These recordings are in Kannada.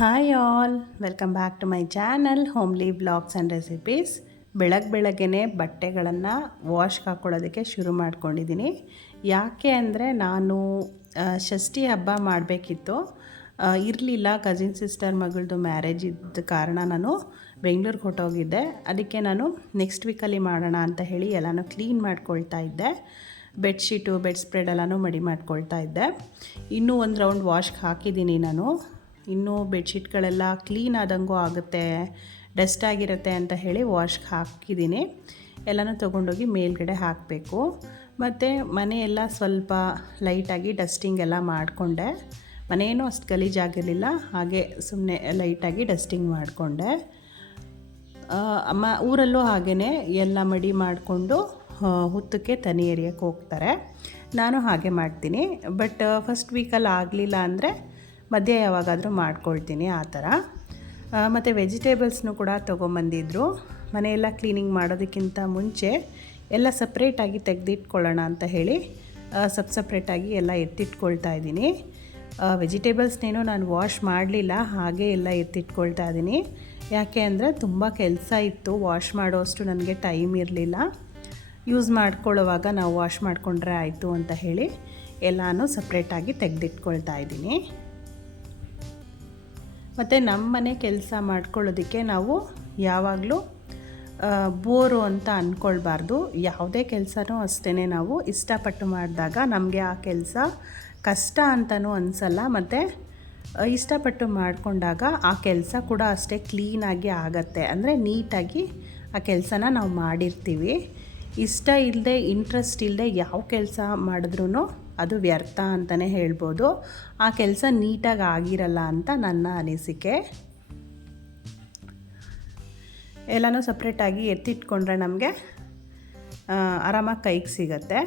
Hi all, welcome back to my channel homely blogs and recipes. ಬೆಳಗ್ಗೆನೆ ಬಟ್ಟೆಗಳನ್ನು ವಾಶ್ಗೆ ಹಾಕ್ಕೊಳ್ಳೋದಕ್ಕೆ ಶುರು ಮಾಡ್ಕೊಂಡಿದ್ದೀನಿ. ಯಾಕೆ ಅಂದರೆ ನಾನು ಷಷ್ಠಿ ಹಬ್ಬ ಮಾಡಬೇಕಿತ್ತು, ಇರಲಿಲ್ಲ. ಕಸಿನ್ ಸಿಸ್ಟರ್ ಮಗಳದು ಮ್ಯಾರೇಜ್ ಇದ್ದ ಕಾರಣ ನಾನು ಬೆಂಗಳೂರಿಗೆ ಹೊರಟೋಗಿದ್ದೆ. ಅದಕ್ಕೆ ನಾನು ನೆಕ್ಸ್ಟ್ ವೀಕಲ್ಲಿ ಮಾಡೋಣ ಅಂತ ಹೇಳಿ ಎಲ್ಲನೂ ಕ್ಲೀನ್ ಮಾಡ್ಕೊಳ್ತಾ ಇದ್ದೆ. ಬೆಡ್ಶೀಟು, ಬೆಡ್ ಸ್ಪ್ರೆಡ್ ಎಲ್ಲನೂ ಮಡಿ ಮಾಡ್ಕೊಳ್ತಾ ಇದ್ದೆ. ಇನ್ನೂ ಒಂದು ರೌಂಡ್ ವಾಶ್ಗೆ ಹಾಕಿದ್ದೀನಿ ನಾನು. ಇನ್ನೂ ಬೆಡ್ಶೀಟ್ಗಳೆಲ್ಲ ಕ್ಲೀನ್ ಆದಂಗೂ ಆಗುತ್ತೆ, ಡಸ್ಟ್ ಆಗಿರುತ್ತೆ ಅಂತ ಹೇಳಿ ವಾಶ್ಗೆ ಹಾಕಿದ್ದೀನಿ. ಎಲ್ಲನೂ ತೊಗೊಂಡೋಗಿ ಮೇಲ್ಗಡೆ ಹಾಕಬೇಕು. ಮತ್ತು ಮನೆಯೆಲ್ಲ ಸ್ವಲ್ಪ ಲೈಟಾಗಿ ಡಸ್ಟಿಂಗ್ ಎಲ್ಲ ಮಾಡಿಕೊಂಡೆ. ಮನೆಯೂ ಅಷ್ಟು ಗಲೀಜಾಗಿರಲಿಲ್ಲ, ಹಾಗೆ ಸುಮ್ಮನೆ ಲೈಟಾಗಿ ಡಸ್ಟಿಂಗ್ ಮಾಡಿಕೊಂಡೆ. ಊರಲ್ಲೂ ಹಾಗೆಯೇ ಎಲ್ಲ ಮಡಿ ಮಾಡಿಕೊಂಡು ಹುತ್ತಕ್ಕೆ ತನಿ ಎರಿಯಕ್ಕೆ ಹೋಗ್ತಾರೆ. ನಾನು ಹಾಗೆ ಮಾಡ್ತೀನಿ. ಬಟ್ ಫಸ್ಟ್ ವೀಕಲ್ಲಿ ಆಗಲಿಲ್ಲ ಅಂದರೆ ಮಧ್ಯೆ ಯಾವಾಗಾದರೂ ಮಾಡ್ಕೊಳ್ತೀನಿ ಆ ಥರ. ಮತ್ತು ವೆಜಿಟೇಬಲ್ಸ್ನೂ ಕೂಡ ತೊಗೊಂಬಂದಿದ್ರು. ಮನೆಯೆಲ್ಲ ಕ್ಲೀನಿಂಗ್ ಮಾಡೋದಕ್ಕಿಂತ ಮುಂಚೆ ಎಲ್ಲ ಸಪ್ರೇಟಾಗಿ ತೆಗೆದಿಟ್ಕೊಳ್ಳೋಣ ಅಂತ ಹೇಳಿ ಸಪ್ರೇಟಾಗಿ ಎಲ್ಲ ಎತ್ತಿಟ್ಕೊಳ್ತಾ ಇದ್ದೀನಿ. ವೆಜಿಟೇಬಲ್ಸ್ನೇನೂ ನಾನು ವಾಶ್ ಮಾಡಲಿಲ್ಲ, ಹಾಗೆ ಎಲ್ಲ ಎತ್ತಿಟ್ಕೊಳ್ತಾ ಇದ್ದೀನಿ. ಯಾಕೆ ಅಂದರೆ ತುಂಬ ಕೆಲಸ ಇತ್ತು, ವಾಶ್ ಮಾಡೋಷ್ಟು ನನಗೆ ಟೈಮ್ ಇರಲಿಲ್ಲ. ಯೂಸ್ ಮಾಡ್ಕೊಳ್ಳೋವಾಗ ನಾವು ವಾಶ್ ಮಾಡಿಕೊಂಡ್ರೆ ಆಯಿತು ಅಂತ ಹೇಳಿ ಎಲ್ಲನೂ ಸಪ್ರೇಟಾಗಿ ತೆಗೆದಿಟ್ಕೊಳ್ತಾ ಇದ್ದೀನಿ. ಮತ್ತು ನಮ್ಮ ಮನೆ ಕೆಲಸ ಮಾಡ್ಕೊಳ್ಳೋದಕ್ಕೆ ನಾವು ಯಾವಾಗಲೂ ಬೋರು ಅಂತ ಅಂದ್ಕೊಳ್ಬಾರ್ದು. ಯಾವುದೇ ಕೆಲಸನೂ ಅಷ್ಟೇ, ನಾವು ಇಷ್ಟಪಟ್ಟು ಮಾಡಿದಾಗ ನಮಗೆ ಆ ಕೆಲಸ ಕಷ್ಟ ಅಂತಲೂ ಅನಿಸಲ್ಲ. ಮತ್ತು ಇಷ್ಟಪಟ್ಟು ಮಾಡಿಕೊಂಡಾಗ ಆ ಕೆಲಸ ಕೂಡ ಅಷ್ಟೇ ಕ್ಲೀನಾಗಿ ಆಗತ್ತೆ. ಅಂದರೆ ನೀಟಾಗಿ ಆ ಕೆಲಸನ ನಾವು ಮಾಡಿರ್ತೀವಿ. ಇಷ್ಟ ಇಲ್ಲದೆ, ಇಂಟ್ರೆಸ್ಟ್ ಇಲ್ಲದೆ ಯಾವ ಕೆಲಸ ಮಾಡಿದ್ರೂ ಅದು ವ್ಯರ್ಥ ಅಂತಲೇ ಹೇಳ್ಬೋದು. ಆ ಕೆಲಸ ನೀಟಾಗಿ ಆಗಿರಲ್ಲ ಅಂತ ನನ್ನ ಅನಿಸಿಕೆ. ಎಲ್ಲನೂ ಸಪ್ರೇಟಾಗಿ ಎತ್ತಿಟ್ಕೊಂಡ್ರೆ ನಮಗೆ ಆರಾಮಾಗಿ ಕೈಗೆ ಸಿಗುತ್ತೆ.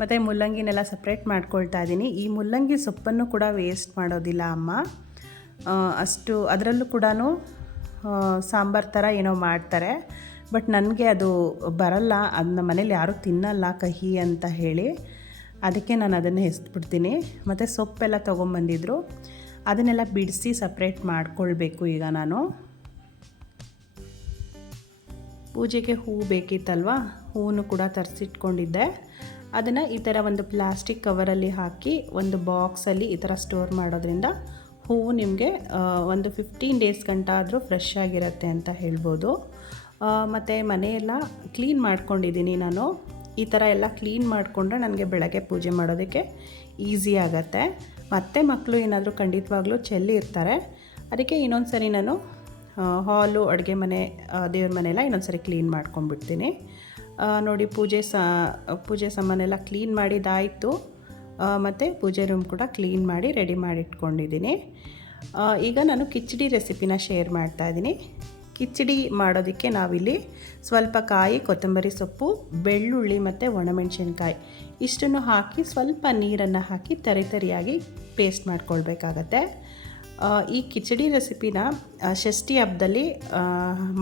ಮತ್ತು ಮುಲ್ಲಂಗಿನೆಲ್ಲ ಸಪ್ರೇಟ್ ಮಾಡ್ಕೊಳ್ತಾ ಇದ್ದೀನಿ. ಈ ಮುಲ್ಲಂಗಿ ಸೊಪ್ಪನ್ನು ಕೂಡ ವೇಸ್ಟ್ ಮಾಡೋದಿಲ್ಲ ಅಮ್ಮ. ಅಷ್ಟು ಅದರಲ್ಲೂ ಕೂಡ ಸಾಂಬಾರು ಥರ ಏನೋ ಮಾಡ್ತಾರೆ. ಬಟ್ ನನಗೆ ಅದು ಬರಲ್ಲ, ಅದನ್ನ ಮನೇಲಿ ಯಾರೂ ತಿನ್ನಲ್ಲ ಕಹಿ ಅಂತ ಹೇಳಿ. ಅದಕ್ಕೆ ನಾನು ಅದನ್ನು ಎಸ್ಬಿಡ್ತೀನಿ. ಮತ್ತು ಸೊಪ್ಪೆಲ್ಲ ತೊಗೊಂಬಂದಿದ್ರು, ಅದನ್ನೆಲ್ಲ ಬಿಡಿಸಿ ಸಪ್ರೇಟ್ ಮಾಡ್ಕೊಳ್ಬೇಕು. ಈಗ ನಾನು ಪೂಜೆಗೆ ಹೂವು ಬೇಕಿತ್ತಲ್ವ, ಹೂವನ್ನು ಕೂಡ ತರಿಸಿಟ್ಕೊಂಡಿದ್ದೆ. ಅದನ್ನು ಈ ಥರ ಒಂದು ಪ್ಲಾಸ್ಟಿಕ್ ಕವರಲ್ಲಿ ಹಾಕಿ ಒಂದು ಬಾಕ್ಸಲ್ಲಿ ಈ ಥರ ಸ್ಟೋರ್ ಮಾಡೋದ್ರಿಂದ ಹೂವು ನಿಮಗೆ ಒಂದು 15 ಡೇಸ್ ಗಂಟ ಆದರೂ ಫ್ರೆಶ್ ಆಗಿರುತ್ತೆ ಅಂತ ಹೇಳ್ಬೋದು. ಮತ್ತು ಮನೆಯೆಲ್ಲ ಕ್ಲೀನ್ ಮಾಡ್ಕೊಂಡಿದ್ದೀನಿ ನಾನು. ಈ ಥರ ಎಲ್ಲ ಕ್ಲೀನ್ ಮಾಡಿಕೊಂಡ್ರೆ ನನಗೆ ಬೆಳಗ್ಗೆ ಪೂಜೆ ಮಾಡೋದಕ್ಕೆ ಈಸಿ ಆಗುತ್ತೆ. ಮತ್ತು ಮಕ್ಕಳು ಏನಾದರೂ ಖಂಡಿತವಾಗ್ಲೂ ಚೆಲ್ಲಿ ಇರ್ತಾರೆ. ಅದಕ್ಕೆ ಇನ್ನೊಂದು ಸರಿ ನಾನು ಹಾಲು, ಅಡುಗೆ ಮನೆ, ದೇವ್ರ ಮನೆಯೆಲ್ಲ ಇನ್ನೊಂದು ಸರಿ ಕ್ಲೀನ್ ಮಾಡ್ಕೊಂಡ್ಬಿಡ್ತೀನಿ. ನೋಡಿ, ಪೂಜೆ ಸಾಮಾನೆಲ್ಲ ಕ್ಲೀನ್ ಮಾಡಿದ್ದಾಯಿತು. ಮತ್ತು ಪೂಜೆ ರೂಮ್ ಕೂಡ ಕ್ಲೀನ್ ಮಾಡಿ ರೆಡಿ ಮಾಡಿ ಇಟ್ಕೊಂಡಿದ್ದೀನಿ. ಈಗ ನಾನು ಕಿಚಡಿ ರೆಸಿಪಿನ ಶೇರ್ ಮಾಡ್ತಾಯಿದ್ದೀನಿ. ಕಿಚಡಿ ಮಾಡೋದಕ್ಕೆ ನಾವಿಲ್ಲಿ ಸ್ವಲ್ಪ ಕಾಯಿ, ಕೊತ್ತಂಬರಿ ಸೊಪ್ಪು, ಬೆಳ್ಳುಳ್ಳಿ ಮತ್ತು ಒಣಮೆಣಸಿನ್ಕಾಯಿ ಇಷ್ಟನ್ನು ಹಾಕಿ ಸ್ವಲ್ಪ ನೀರನ್ನು ಹಾಕಿ ತರಿಯಾಗಿ ಪೇಸ್ಟ್ ಮಾಡ್ಕೊಳ್ಬೇಕಾಗತ್ತೆ. ಈ ಕಿಚಡಿ ರೆಸಿಪಿನ ಷಷ್ಠಿ ಹಬ್ಬದಲ್ಲಿ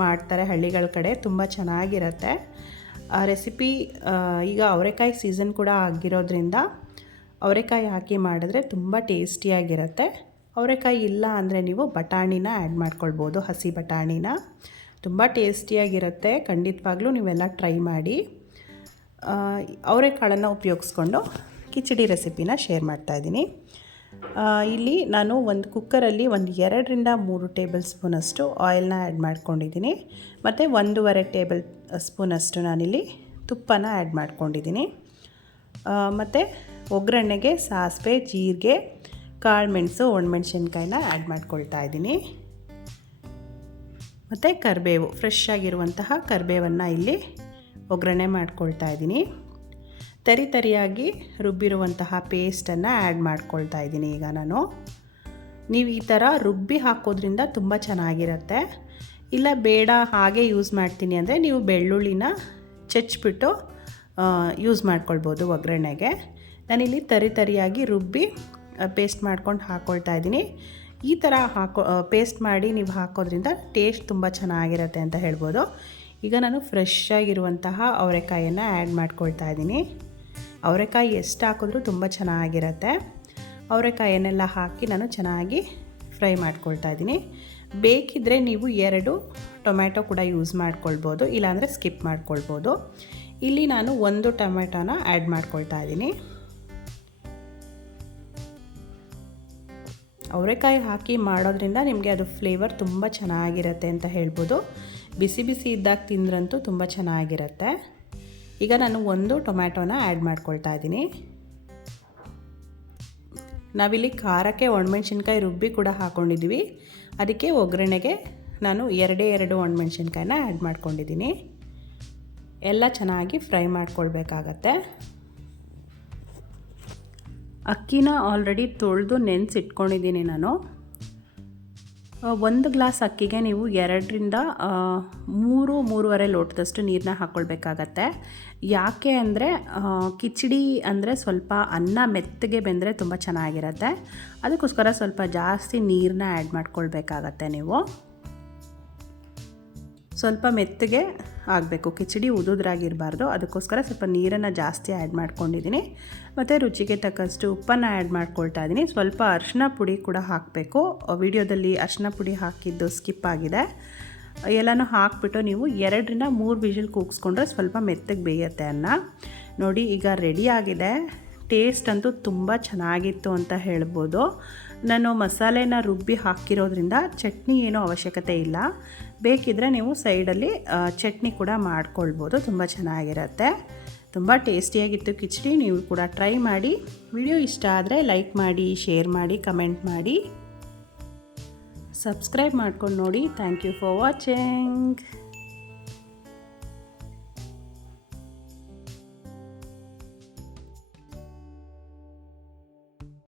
ಮಾಡ್ತಾರೆ ಹಳ್ಳಿಗಳ ಕಡೆ, ತುಂಬ ಚೆನ್ನಾಗಿರುತ್ತೆ ಆ ರೆಸಿಪಿ. ಈಗ ಅವರೆಕಾಯಿ ಸೀಸನ್ ಕೂಡ ಆಗಿರೋದ್ರಿಂದ ಅವರೆಕಾಯಿ ಹಾಕಿ ಮಾಡಿದ್ರೆ ತುಂಬ ಟೇಸ್ಟಿಯಾಗಿರುತ್ತೆ. ಅವರೆಕಾಯಿ ಇಲ್ಲ ಅಂದರೆ ನೀವು ಬಟಾಣಿನ ಆ್ಯಡ್ ಮಾಡ್ಕೊಳ್ಬೋದು, ಹಸಿ ಬಟಾಣಿನ. ತುಂಬ ಟೇಸ್ಟಿಯಾಗಿರುತ್ತೆ. ಖಂಡಿತವಾಗ್ಲೂ ನೀವೆಲ್ಲ ಟ್ರೈ ಮಾಡಿ. ಅವರೆಕಾಳನ್ನು ಉಪಯೋಗಿಸ್ಕೊಂಡು ಕಿಚಡಿ ರೆಸಿಪಿನ ಶೇರ್ ಮಾಡ್ತಾಯಿದ್ದೀನಿ. ಇಲ್ಲಿ ನಾನು ಒಂದು ಕುಕ್ಕರಲ್ಲಿ 2-3 ಟೇಬಲ್ ಸ್ಪೂನಷ್ಟು ಆಯಿಲ್ನ ಆ್ಯಡ್ ಮಾಡ್ಕೊಂಡಿದ್ದೀನಿ. ಮತ್ತು 1.5 ಟೇಬಲ್ ಸ್ಪೂನಷ್ಟು ನಾನಿಲ್ಲಿ ತುಪ್ಪನ ಆ್ಯಡ್ ಮಾಡ್ಕೊಂಡಿದ್ದೀನಿ. ಮತ್ತು ಒಗ್ಗರಣೆಗೆ ಸಾಸಿವೆ, ಜೀರಿಗೆ, ಕಾಳುಮೆಣಸು, ಒಣಮೆಣಸಿನ್ಕಾಯಿನ ಆ್ಯಡ್ ಮಾಡ್ಕೊಳ್ತಾ ಇದ್ದೀನಿ. ಮತ್ತು ಕರಿಬೇವು, ಫ್ರೆಶ್ ಆಗಿರುವಂತಹ ಕರಿಬೇವನ್ನು ಇಲ್ಲಿ ಒಗ್ಗರಣೆ ಮಾಡ್ಕೊಳ್ತಾ ಇದ್ದೀನಿ. ತರಿಯಾಗಿ ರುಬ್ಬಿರುವಂತಹ ಪೇಸ್ಟನ್ನು ಆ್ಯಡ್ ಮಾಡ್ಕೊಳ್ತಾ ಇದ್ದೀನಿ. ಈಗ ನಾನು ನೀವು ಈ ಥರ ರುಬ್ಬಿ ಹಾಕೋದ್ರಿಂದ ತುಂಬ ಚೆನ್ನಾಗಿರುತ್ತೆ. ಇಲ್ಲ ಬೇಡ ಹಾಗೆ ಯೂಸ್ ಮಾಡ್ತೀನಿ ಅಂದರೆ ನೀವು ಬೆಳ್ಳುಳ್ಳಿನ ಚೆಚ್ಚಿಬಿಟ್ಟು ಯೂಸ್ ಮಾಡ್ಕೊಳ್ಬೋದು ಒಗ್ಗರಣೆಗೆ. ನಾನಿಲ್ಲಿ ತರಿಯಾಗಿ ರುಬ್ಬಿ ಪೇಸ್ಟ್ ಮಾಡ್ಕೊಂಡು ಹಾಕ್ಕೊಳ್ತಾ ಇದ್ದೀನಿ. ಈ ಥರ ಪೇಸ್ಟ್ ಮಾಡಿ ನೀವು ಹಾಕೋದ್ರಿಂದ ಟೇಸ್ಟ್ ತುಂಬ ಚೆನ್ನಾಗಿರುತ್ತೆ ಅಂತ ಹೇಳ್ಬೋದು. ಈಗ ನಾನು ಫ್ರೆಶ್ ಆಗಿರುವಂತಹ ಅವರೆಕಾಯನ್ನು ಆ್ಯಡ್ ಮಾಡ್ಕೊಳ್ತಾ ಇದ್ದೀನಿ. ಅವರೆಕಾಯಿ ಎಷ್ಟು ಹಾಕಿದ್ರೂ ತುಂಬ ಚೆನ್ನಾಗಿರುತ್ತೆ. ಅವರೆಕಾಯನ್ನೆಲ್ಲ ಹಾಕಿ ನಾನು ಚೆನ್ನಾಗಿ ಫ್ರೈ ಮಾಡ್ಕೊಳ್ತಾ ಇದ್ದೀನಿ. ಬೇಕಿದ್ದರೆ ನೀವು 2 ಟೊಮ್ಯಾಟೊ ಕೂಡ ಯೂಸ್ ಮಾಡ್ಕೊಳ್ಬೋದು, ಇಲ್ಲಾಂದರೆ ಸ್ಕಿಪ್ ಮಾಡ್ಕೊಳ್ಬೋದು. ಇಲ್ಲಿ ನಾನು 1 ಟೊಮ್ಯಾಟೊನ ಆ್ಯಡ್ ಮಾಡ್ಕೊಳ್ತಾ ಇದ್ದೀನಿ. ಅವರೆಕಾಯಿ ಹಾಕಿ ಮಾಡೋದ್ರಿಂದ ನಿಮಗೆ ಅದು ಫ್ಲೇವರ್ ತುಂಬ ಚೆನ್ನಾಗಿರುತ್ತೆ ಅಂತ ಹೇಳ್ಬೋದು. ಬಿಸಿ ಬಿಸಿ ಇದ್ದಾಗ ತಿಂದ್ರಂತೂ ತುಂಬ ಚೆನ್ನಾಗಿರುತ್ತೆ. ಈಗ ನಾನು 1 ಟೊಮ್ಯಾಟೊನ ಆ್ಯಡ್ ಮಾಡ್ಕೊಳ್ತಾ ಇದ್ದೀನಿ. ನಾವಿಲ್ಲಿ ಖಾರಕ್ಕೆ ಒಣಮೆಣ್ಸಿನ್ಕಾಯಿ ರುಬ್ಬಿ ಕೂಡ ಹಾಕ್ಕೊಂಡಿದ್ದೀವಿ. ಅದಕ್ಕೆ ಒಗ್ಗರಣೆಗೆ ನಾನು 2 ಒಣಮೆಣ್ಸಿನ್ಕಾಯಿನ ಆ್ಯಡ್ ಮಾಡ್ಕೊಂಡಿದ್ದೀನಿ. ಎಲ್ಲ ಚೆನ್ನಾಗಿ ಫ್ರೈ ಮಾಡ್ಕೊಳ್ಬೇಕಾಗತ್ತೆ. ಅಕ್ಕಿನ ಆಲ್ರೆಡಿ ತೊಳೆದು ನೆನೆಸಿಟ್ಕೊಂಡಿದ್ದೀನಿ ನಾನು. 1 ಗ್ಲಾಸ್ ಅಕ್ಕಿಗೆ ನೀವು 2ರಿಂದ 3-3.5 ಲೋಟದಷ್ಟು ನೀರನ್ನ ಹಾಕ್ಕೊಳ್ಬೇಕಾಗತ್ತೆ. ಯಾಕೆ ಅಂದರೆ ಕಿಚಡಿ ಅಂದರೆ ಸ್ವಲ್ಪ ಅನ್ನ ಮೆತ್ತಗೆ ಬೆಂದರೆ ತುಂಬ ಚೆನ್ನಾಗಿರುತ್ತೆ. ಅದಕ್ಕೋಸ್ಕರ ಸ್ವಲ್ಪ ಜಾಸ್ತಿ ನೀರನ್ನ ಆ್ಯಡ್ ಮಾಡ್ಕೊಳ್ಬೇಕಾಗತ್ತೆ ನೀವು. ಸ್ವಲ್ಪ ಮೆತ್ತಗೆ ಆಗಬೇಕು, ಕಿಚಡಿ ಉದುದ್ರಾಗಿರಬಾರ್ದು. ಅದಕ್ಕೋಸ್ಕರ ಸ್ವಲ್ಪ ನೀರನ್ನು ಜಾಸ್ತಿ ಆ್ಯಡ್ ಮಾಡ್ಕೊಂಡಿದ್ದೀನಿ. ಮತ್ತು ರುಚಿಗೆ ತಕ್ಕಷ್ಟು ಉಪ್ಪನ್ನು ಆ್ಯಡ್ ಮಾಡ್ಕೊಳ್ತಾ ಇದ್ದೀನಿ. ಸ್ವಲ್ಪ ಅರಿಶಿನ ಪುಡಿ ಕೂಡ ಹಾಕಬೇಕು. ವಿಡಿಯೋದಲ್ಲಿ ಅರಿಶಿನ ಪುಡಿ ಹಾಕಿದ್ದು ಸ್ಕಿಪ್ ಆಗಿದೆ. ಎಲ್ಲನೂ ಹಾಕಿಬಿಟ್ಟು ನೀವು 2ರಿಂದ 3 ವಿಷಲ್ ಕೂಗಿಸ್ಕೊಂಡ್ರೆ ಸ್ವಲ್ಪ ಮೆತ್ತಗೆ ಬೇಯುತ್ತೆ ಅನ್ನ. ನೋಡಿ ಈಗ ರೆಡಿ ಆಗಿದೆ. ಟೇಸ್ಟ್ ಅಂತೂ ತುಂಬ ಚೆನ್ನಾಗಿತ್ತು ಅಂತ ಹೇಳ್ಬೋದು. ನಾನು ಮಸಾಲೆನ ರುಬ್ಬಿ ಹಾಕಿರೋದ್ರಿಂದ ಚಟ್ನಿ ಏನೋ ಅವಶ್ಯಕತೆ ಇಲ್ಲ. ಬೇಕಿದ್ದರೆ ನೀವು ಸೈಡಲ್ಲಿ ಚಟ್ನಿ ಕೂಡ ಮಾಡ್ಕೊಳ್ಬೋದು, ತುಂಬ ಚೆನ್ನಾಗಿರುತ್ತೆ. ತುಂಬ ಟೇಸ್ಟಿಯಾಗಿತ್ತು ಕಿಚಡಿ. ನೀವು ಕೂಡ ಟ್ರೈ ಮಾಡಿ. ವಿಡಿಯೋ ಇಷ್ಟ ಆದರೆ ಲೈಕ್ ಮಾಡಿ, ಶೇರ್ ಮಾಡಿ, ಕಮೆಂಟ್ ಮಾಡಿ, ಸಬ್ಸ್ಕ್ರೈಬ್ ಮಾಡ್ಕೊಂಡು ನೋಡಿ. Thank you for watching.